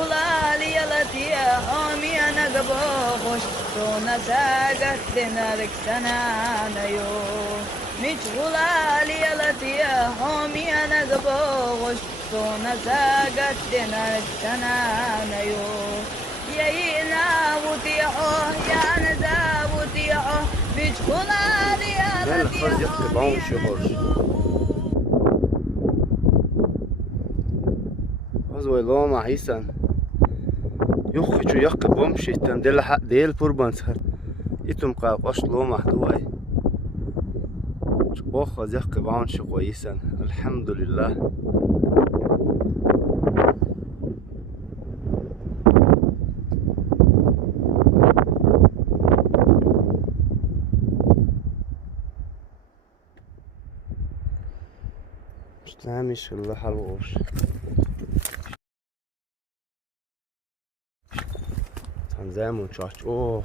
جولال يلتي حامي أنا قبوخش تونا ساقت دينارك سنانيو مجولال يلتي حامي أنا قبوخش تونا ساقت دينارك سنانيو يينا وطيعه يا نزا وطيعه مجولال يلتي حامي Azoj loma hiszen juhkicsú jakka bomsítem, dél purbanszar. Itum kalqas loma duaj. Csak az jakka bánsi كويسا الحمد لله. مش الله حلوش. Zem und Charge. Oh,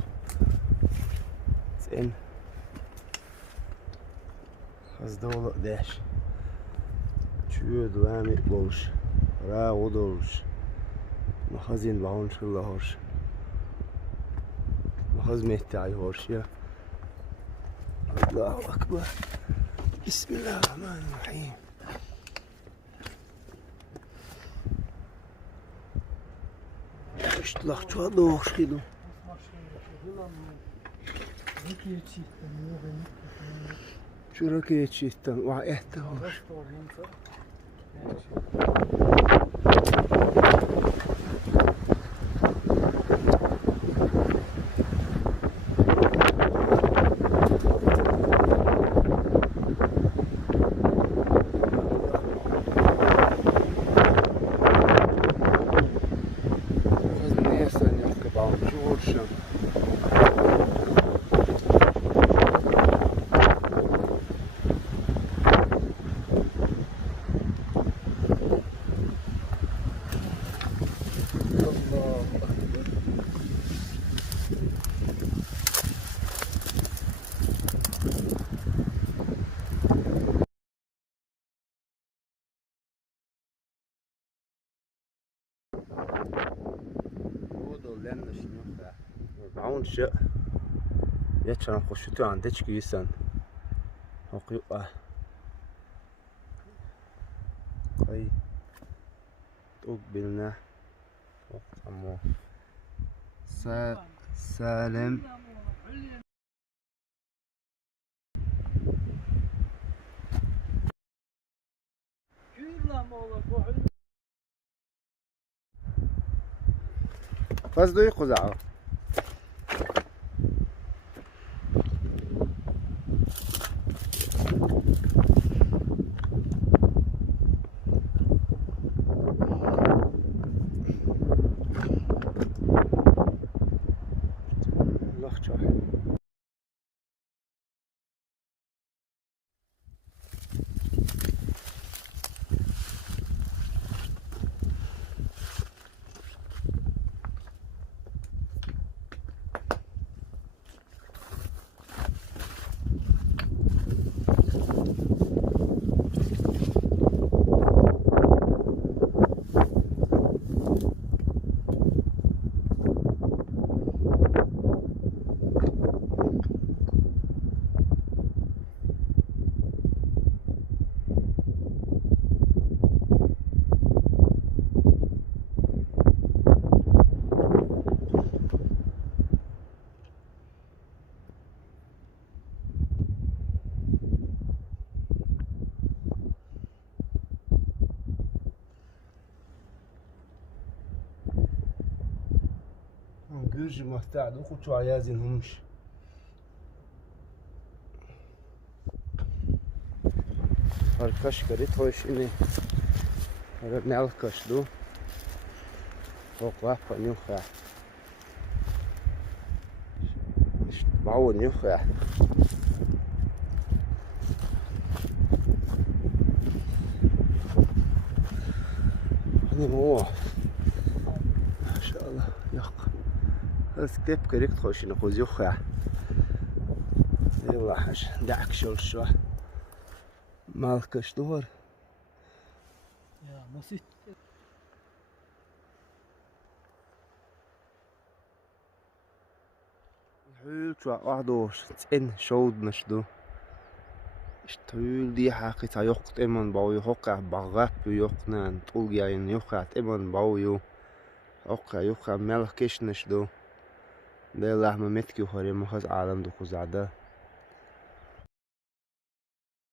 10. Az dolu deş. Çüye devam et boş. Ra o dolmuş. Mahazin bağın şurada hoş. Mahaz mehtay hoş ya. Allahu Akbar. Bismillahirrahmanirrahim. Шлах чудо шкиду. Чураки чистан, ва это уж. شيء يتشان خشوتي عندك كيسان حقيقة قي تقبلنا وقتمو سالم قصده يقزعه جرج مستعد وخوتو عيازين همش هركش كريت هوش إني ربنا الكش دو فوق وافق نيوخا بعون نيوخا هني مو ما شاء الله يق سكيب كريكت خوش نخوز يوخا يلا حش دعك شو مالكش دور يا مسيت Tüül çuaqadoş, en şoudnaşdu. Tüül diye hakita yok eman bağı hoqa bağap yoknan tulgayın yokat eman bağı hoqa yoqa melkeşnaşdu. De lahma metki hore mahaz alamdu kuzada.